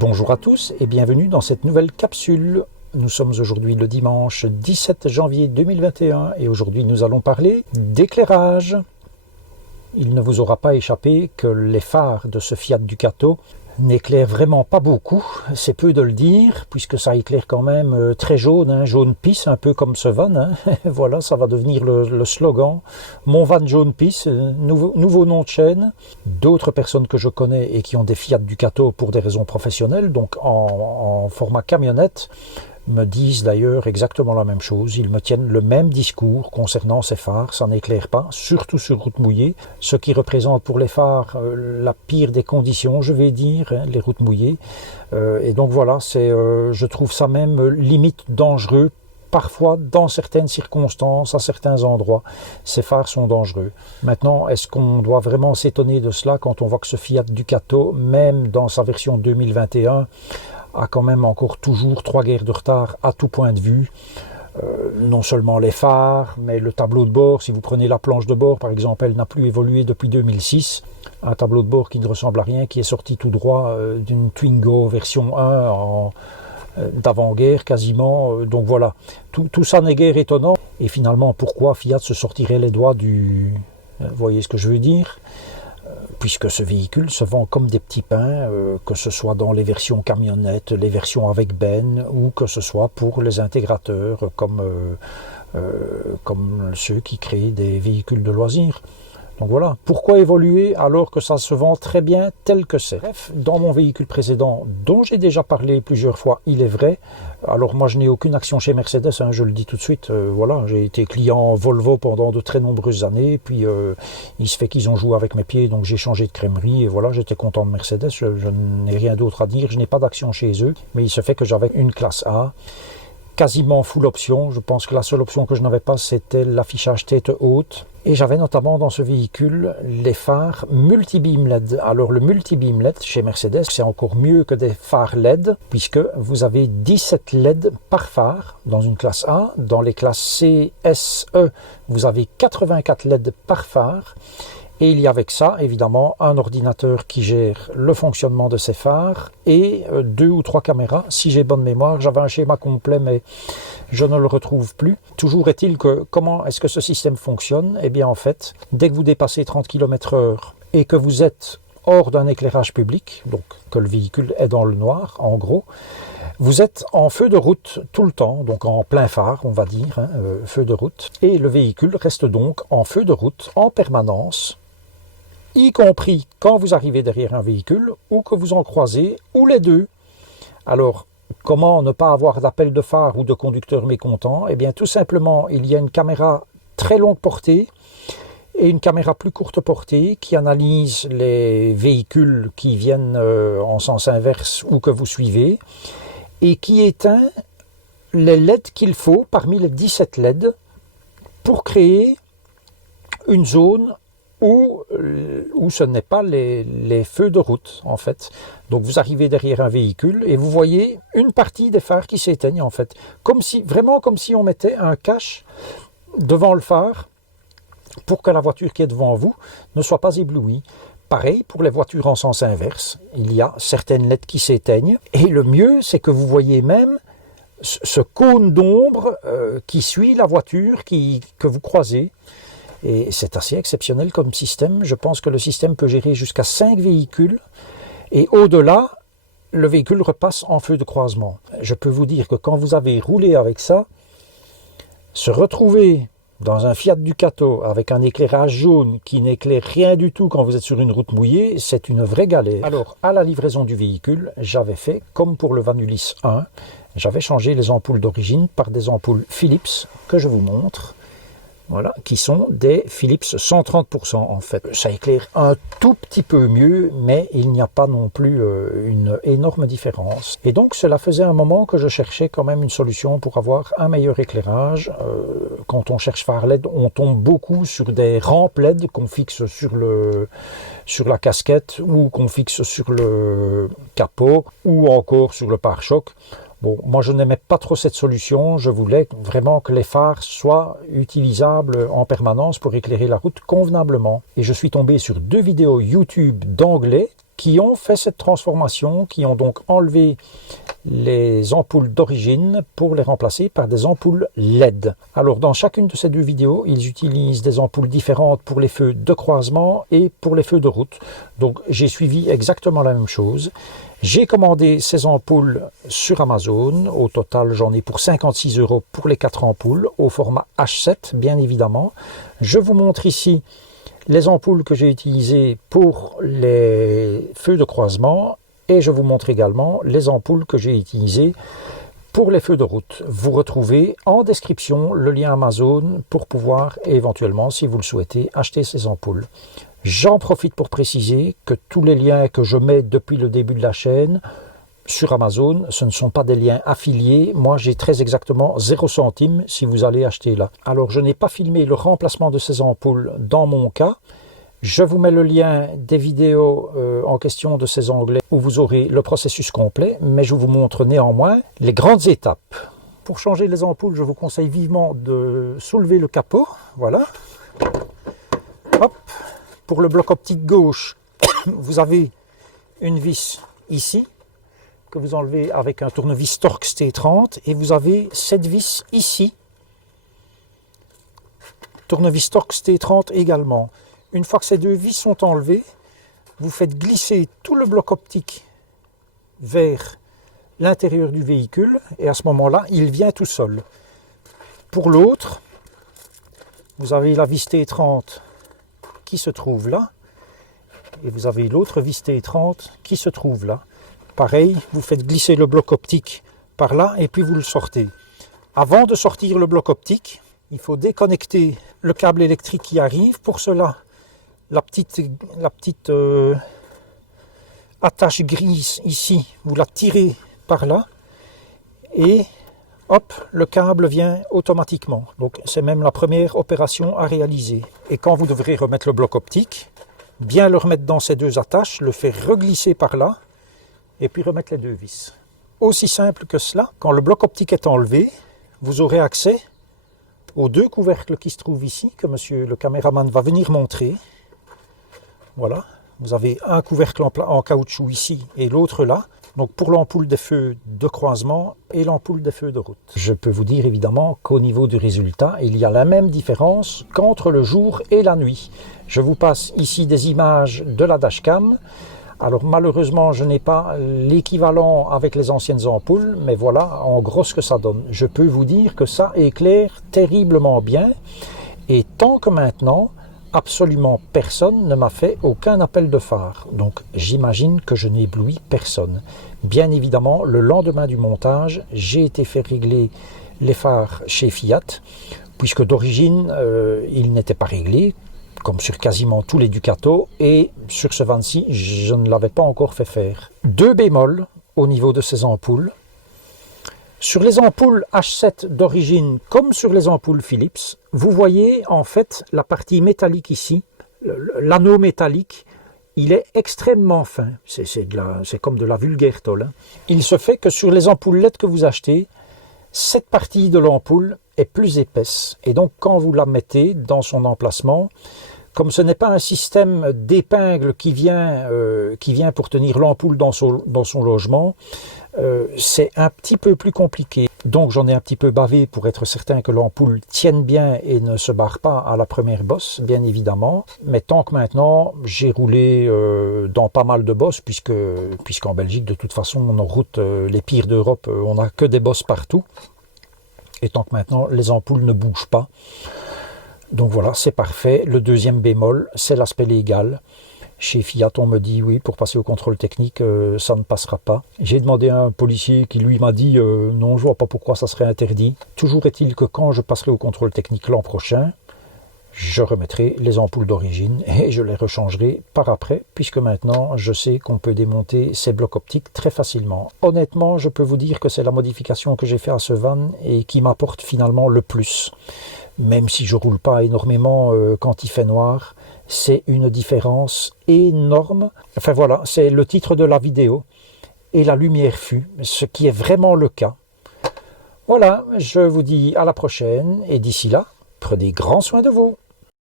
Bonjour à tous et bienvenue dans cette nouvelle capsule. Nous sommes aujourd'hui le dimanche 17 janvier 2021 et aujourd'hui nous allons parler d'éclairage. Il ne vous aura pas échappé que les phares de ce Fiat Ducato n'éclairent vraiment pas beaucoup, c'est peu de le dire, puisque ça éclaire quand même très jaune, jaune pisse, un peu comme ce van. Voilà, ça va devenir le slogan. Mon van jaune pisse, nouveau nom de chaîne. D'autres personnes que je connais et qui ont des Fiat Ducato pour des raisons professionnelles, donc en format camionnette, me disent d'ailleurs exactement la même chose. Ils me tiennent le même discours concernant ces phares. Ça n'éclaire pas, surtout sur route mouillée, ce qui représente pour les phares la pire des conditions, je vais dire, les routes mouillées. Et donc voilà, je trouve ça même limite dangereux. Parfois, dans certaines circonstances, à certains endroits, ces phares sont dangereux. Maintenant, est-ce qu'on doit vraiment s'étonner de cela quand on voit que ce Fiat Ducato, même dans sa version 2021, a quand même encore toujours 3 guerres de retard à tout point de vue. Non seulement les phares, mais le tableau de bord. Si vous prenez la planche de bord, par exemple, elle n'a plus évolué depuis 2006. Un tableau de bord qui ne ressemble à rien, qui est sorti tout droit d'une Twingo version 1 d'avant-guerre quasiment. Donc voilà, tout ça n'est guère étonnant. Et finalement, pourquoi Fiat se sortirait les doigts du... Vous voyez ce que je veux dire ? Puisque ce véhicule se vend comme des petits pains, que ce soit dans les versions camionnettes, les versions avec benne, ou que ce soit pour les intégrateurs, comme ceux qui créent des véhicules de loisirs. Donc voilà, pourquoi évoluer alors que ça se vend très bien tel que c'est? Bref, dans mon véhicule précédent, dont j'ai déjà parlé plusieurs fois, il est vrai. Alors moi je n'ai aucune action chez Mercedes, je le dis tout de suite. Voilà, j'ai été client Volvo pendant de très nombreuses années, puis il se fait qu'ils ont joué avec mes pieds, donc j'ai changé de crèmerie, et voilà, j'étais content de Mercedes, je n'ai rien d'autre à dire, je n'ai pas d'action chez eux, mais il se fait que j'avais une classe A, quasiment full option. Je pense que la seule option que je n'avais pas, c'était l'affichage tête haute. Et j'avais notamment dans ce véhicule les phares multi-beam LED. Alors le multi-beam LED chez Mercedes, c'est encore mieux que des phares LED, puisque vous avez 17 LED par phare dans une classe A. Dans les classes C, S, E, vous avez 84 LED par phare. Et il y a avec ça, évidemment, un ordinateur qui gère le fonctionnement de ces phares et 2 ou 3 caméras. Si j'ai bonne mémoire, j'avais un schéma complet, mais je ne le retrouve plus. Toujours est-il que, comment est-ce que ce système fonctionne? Eh bien, en fait, dès que vous dépassez 30 km/h et que vous êtes hors d'un éclairage public, donc que le véhicule est dans le noir, en gros, vous êtes en feu de route tout le temps, donc en plein phare, on va dire, feu de route. Et le véhicule reste donc en feu de route en permanence, y compris quand vous arrivez derrière un véhicule ou que vous en croisez, ou les deux. Alors, comment ne pas avoir d'appel de phare ou de conducteur mécontent? Eh bien, tout simplement, il y a une caméra très longue portée et une caméra plus courte portée qui analyse les véhicules qui viennent en sens inverse ou que vous suivez et qui éteint les LED qu'il faut parmi les 17 LED pour créer une zone où ce n'est pas les feux de route, en fait. Donc vous arrivez derrière un véhicule et vous voyez une partie des phares qui s'éteignent, en fait. Vraiment comme si on mettait un cache devant le phare pour que la voiture qui est devant vous ne soit pas éblouie. Pareil pour les voitures en sens inverse. Il y a certaines LED qui s'éteignent. Et le mieux, c'est que vous voyez même ce cône d'ombre qui suit la voiture que vous croisez. Et c'est assez exceptionnel comme système. Je pense que le système peut gérer jusqu'à 5 véhicules. Et au-delà, le véhicule repasse en feu de croisement. Je peux vous dire que quand vous avez roulé avec ça, se retrouver dans un Fiat Ducato avec un éclairage jaune qui n'éclaire rien du tout quand vous êtes sur une route mouillée, c'est une vraie galère. Alors, à la livraison du véhicule, j'avais fait comme pour le Vanulis 1. J'avais changé les ampoules d'origine par des ampoules Philips que je vous montre. Voilà, qui sont des Philips 130% en fait. Ça éclaire un tout petit peu mieux, mais il n'y a pas non plus une énorme différence. Et donc cela faisait un moment que je cherchais quand même une solution pour avoir un meilleur éclairage. Quand on cherche phare LED, on tombe beaucoup sur des rampes LED qu'on fixe sur la casquette ou qu'on fixe sur le capot ou encore sur le pare-choc. Bon, moi je n'aimais pas trop cette solution, je voulais vraiment que les phares soient utilisables en permanence pour éclairer la route convenablement. Et je suis tombé sur 2 vidéos YouTube d'anglais qui ont fait cette transformation, qui ont donc enlevé les ampoules d'origine pour les remplacer par des ampoules LED. Alors dans chacune de ces deux vidéos, ils utilisent des ampoules différentes pour les feux de croisement et pour les feux de route. Donc j'ai suivi exactement la même chose. J'ai commandé ces ampoules sur Amazon. Au total, j'en ai pour 56 € pour les 4 ampoules, au format H7, bien évidemment. Je vous montre ici les ampoules que j'ai utilisées pour les feux de croisement et je vous montre également les ampoules que j'ai utilisées pour les feux de route. Vous retrouvez en description le lien Amazon pour pouvoir éventuellement, si vous le souhaitez, acheter ces ampoules. J'en profite pour préciser que tous les liens que je mets depuis le début de la chaîne sur Amazon, ce ne sont pas des liens affiliés. Moi, j'ai très exactement 0 centime si vous allez acheter là. Alors, je n'ai pas filmé le remplacement de ces ampoules dans mon cas. Je vous mets le lien des vidéos en question de ces onglets où vous aurez le processus complet, mais je vous montre néanmoins les grandes étapes. Pour changer les ampoules, je vous conseille vivement de soulever le capot. Voilà. Hop. Pour le bloc optique gauche, vous avez une vis ici, que vous enlevez avec un tournevis Torx T30 et vous avez cette vis ici, tournevis Torx T30 également. Une fois que ces deux vis sont enlevées, vous faites glisser tout le bloc optique vers l'intérieur du véhicule et à ce moment-là, il vient tout seul. Pour l'autre, vous avez la vis T30 qui se trouve là et vous avez l'autre vis T30 qui se trouve là. Pareil, vous faites glisser le bloc optique par là et puis vous le sortez. Avant de sortir le bloc optique, il faut déconnecter le câble électrique qui arrive. Pour cela, la petite attache grise ici, vous la tirez par là et hop, le câble vient automatiquement. Donc c'est même la première opération à réaliser. Et quand vous devrez remettre le bloc optique, bien le remettre dans ces deux attaches, le faire reglisser par là et puis remettre les deux vis. Aussi simple que cela, quand le bloc optique est enlevé, vous aurez accès aux deux couvercles qui se trouvent ici, que monsieur le caméraman va venir montrer. Voilà, vous avez un couvercle en caoutchouc ici et l'autre là, donc pour l'ampoule des feux de croisement et l'ampoule des feux de route. Je peux vous dire évidemment qu'au niveau du résultat, il y a la même différence qu'entre le jour et la nuit. Je vous passe ici des images de la dashcam. Alors malheureusement, je n'ai pas l'équivalent avec les anciennes ampoules, mais voilà en gros ce que ça donne. Je peux vous dire que ça éclaire terriblement bien et tant que maintenant, absolument personne ne m'a fait aucun appel de phare. Donc j'imagine que je n'éblouis personne. Bien évidemment, le lendemain du montage, j'ai été faire régler les phares chez Fiat, puisque d'origine, ils n'étaient pas réglés, comme sur quasiment tous les Ducato, et sur ce van-ci, je ne l'avais pas encore fait faire. 2 bémols au niveau de ces ampoules. Sur les ampoules H7 d'origine, comme sur les ampoules Philips, vous voyez en fait la partie métallique ici, l'anneau métallique, il est extrêmement fin, c'est comme de la vulgaire tôle. Hein. Il se fait que sur les ampoules LED que vous achetez, cette partie de l'ampoule est plus épaisse, et donc quand vous la mettez dans son emplacement, comme ce n'est pas un système d'épingle qui vient pour tenir l'ampoule dans son logement, c'est un petit peu plus compliqué. Donc j'en ai un petit peu bavé pour être certain que l'ampoule tienne bien et ne se barre pas à la première bosse, bien évidemment. Mais tant que maintenant, j'ai roulé dans pas mal de bosses, puisqu'en Belgique, de toute façon, nos routes les pires d'Europe, on n'a que des bosses partout. Et tant que maintenant, les ampoules ne bougent pas. Donc voilà, c'est parfait. Le deuxième bémol, c'est l'aspect légal. Chez Fiat, on me dit oui, pour passer au contrôle technique, ça ne passera pas. J'ai demandé à un policier qui lui m'a dit non, je vois pas pourquoi ça serait interdit. Toujours est-il que quand je passerai au contrôle technique l'an prochain, je remettrai les ampoules d'origine et je les rechangerai par après, puisque maintenant je sais qu'on peut démonter ces blocs optiques très facilement. Honnêtement, je peux vous dire que c'est la modification que j'ai fait à ce van et qui m'apporte finalement le plus. Même si je roule pas énormément quand il fait noir, c'est une différence énorme. Enfin voilà, c'est le titre de la vidéo. Et la lumière fut, ce qui est vraiment le cas. Voilà, je vous dis à la prochaine et d'ici là, prenez grand soin de vous.